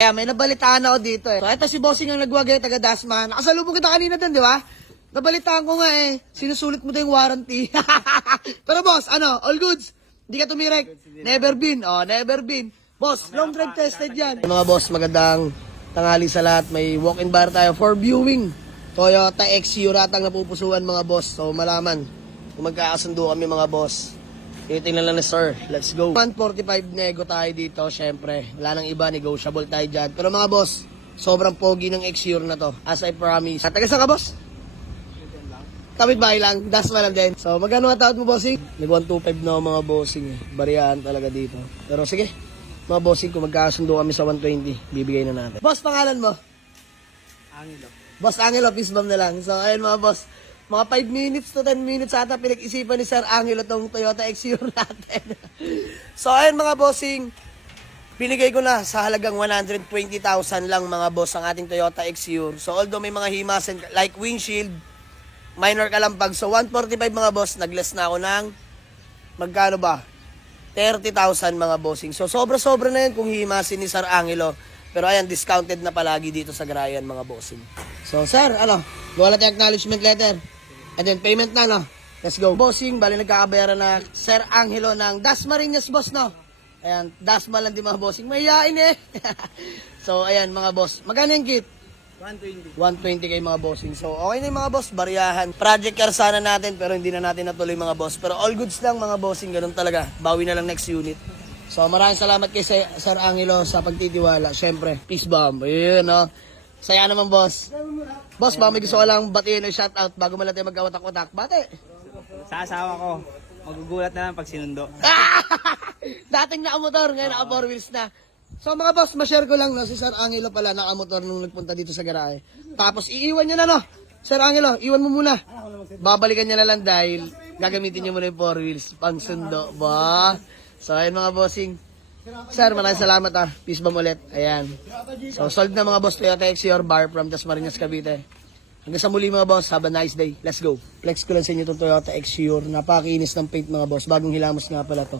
Kaya may nabalitaan ako dito eh. So ito si Bossing ang nagwagay, taga Dasma. Nakasalubong kita kanina din, di ba? Nabalitaan ko nga eh. Sinusulit mo daw yung warranty. Pero boss, ano, all goods. Hindi ka tumirek. Never been. Oh, never been. Boss, long drive tested yan. Mga boss, magandang tanghali sa lahat. May walk-in bar tayo for viewing. Toyota XU ratang napupusuan mga boss. So malaman kung magkakasundo kami mga boss. Titingnan lang na sir. Let's go. 145 nego tayo dito. Syempre, wala nang iba. Negotiable tayo dyan. Pero mga boss, sobrang pogi ng XU na to. As I promise. At taga saan ka boss? Kapit bahay lang. Dasma lang din. So magkano ang tawad mo bossing? Nag-125 na mga bossing. Bariyahan talaga dito. Pero sige. Mga bossing, kung magkakasundo kami sa 120, bibigay na natin. Boss, pangalan mo? Angelo. Boss Angelo, peace bomb na lang. So ayun mga boss. Mga 5 minutes to 10 minutes ata pinag-isipan ni Sir Angelo tong Toyota XU natin. So ayun mga bossing, pinigay ko na sa halagang 120,000 lang mga boss ang ating Toyota XU. So although may mga himasen like windshield, minor kalampag. So 145 mga boss, nag-less na ako ng magkano ba? 30,000 mga bossing. So sobra-sobra na yun kung himasin ni Sir Angelo. Pero ayan, discounted na palagi dito sa Grayan mga bossing. So sir, ano, gawa natin acknowledgement letter. And then payment na, no? Let's go. Bossing, bali nagkakabayaran na Sir Angelo ng Dasmariñas, boss, no? Ayan, Dasma lang din mga bossing. Mahihain eh. So, ayan mga boss. Magkano yung kit? 120. 120 kay mga bossing. So, okay na yung mga boss. Bariyahan. Project car sana natin, pero hindi na natin natuloy mga boss. Pero all goods lang mga bossing. Ganun talaga. Bawi na lang next unit. So, maraming salamat kay Sir Angelo sa pagtitiwala. Siyempre, peace bomb. Ayun, no? Saya naman, boss. Boss, baka may gusto ko lang batiin o shoutout bago mo lang tayo magkawatak-watak. Bate! Sa asawa ko, magugulat na lang pag sinundo. Dating nakamotor, ngayon naka 4 wheels na. So mga boss, ma-share ko lang, no, si Sir Angelo pala nakamotor nung nagpunta dito sa garahe. Tapos iiwan niya na, no? Sir Angelo, iwan mo muna. Babalikan niya na lang dahil gagamitin niya muna yung 4 wheels pang sundo. Ba? So ayun mga bossing. Sir, maraming salamat ah. Peace bomb ulit. Ayan. So solved na mga boss, Toyota XU bar from Dasmariñas, Cavite. Hanggang sa muli mga boss, have a nice day. Let's go. Flex ko lang sa inyo itong Toyota XU. Napakinis ng paint mga boss. Bagong hilamos nga pala to.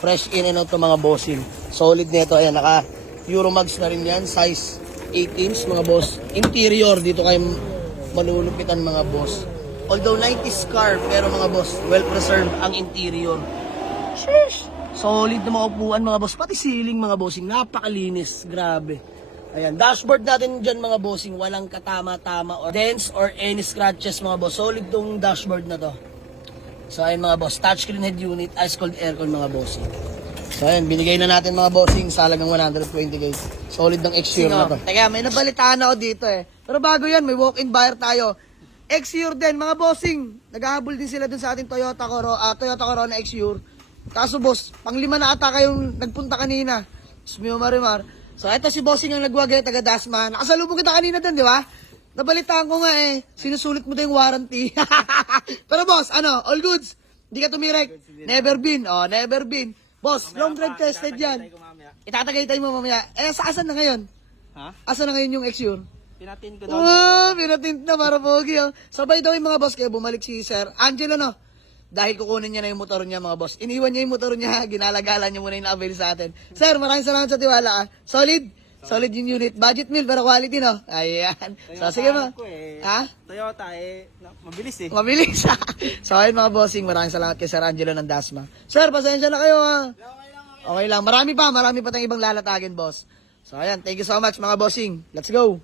Fresh in and out to mga bossing. Solid nito. Ayan, naka Euromags na rin yan. Size 18 mga boss. Interior, dito kayo malulupitan mga boss. Although 90s car, pero mga boss, well preserved ang interior. Sheesh! Solid na mga upuan mga boss. Pati ceiling mga bossing. Napakalinis. Grabe. Ayan, dashboard natin dyan mga bossing, walang katama-tama or dents or any scratches mga boss. Solid tong dashboard na to. So ayun mga boss, touchscreen head unit, ice cold aircon mga bossing. So ayun, binigay na natin mga bossing sa halagang 120k. Solid ng XU na to. Teka, may nabalitaan ako dito eh. Pero bago yan, may walk-in buyer tayo. XU din mga bossing. Naghahabol din sila dun sa ating Toyota Corona XU. Kaso boss, pang-5 na ata kayong nagpunta kanina. Smio Marimar. So, ito si Bossing ang nagwagay, taga Dasma. Nakasalubong kita kanina din, di ba? Nabalitaan ko nga eh. Sinusulit mo daw yung warranty. Pero boss, ano, all goods. Hindi ka tumirek. Never been. Oh, never been. Boss, long drive tested yan. Itatagay tayo mo mamaya. Eh, saan na ngayon? Ha? Asan na ngayon yung XU? Pinatin ko doon. Oh, pinatint na para pogi. Oh. Sabay daw yung mga boss, kaya bumalik si Sir Angelo, no? Dahil kukunin niya na yung motor niya mga boss. Iniwan niya yung motor niya, ginalagalan niya muna yung na-avail sa atin. Sir, maraming salamat sa tiwala ah. Solid. Solid yung unit. Budget meal pero quality no. Ayan. So sige mo. Ha? Toyota mabilis eh. Mabilis. So ayun mga bossing, maraming salamat kay Sir Angelo ng Dasma. Sir, pasensya na kayo ha. Okay lang. Marami pa tayong ibang lalatagin boss. So ayan, thank you so much mga bossing. Let's go.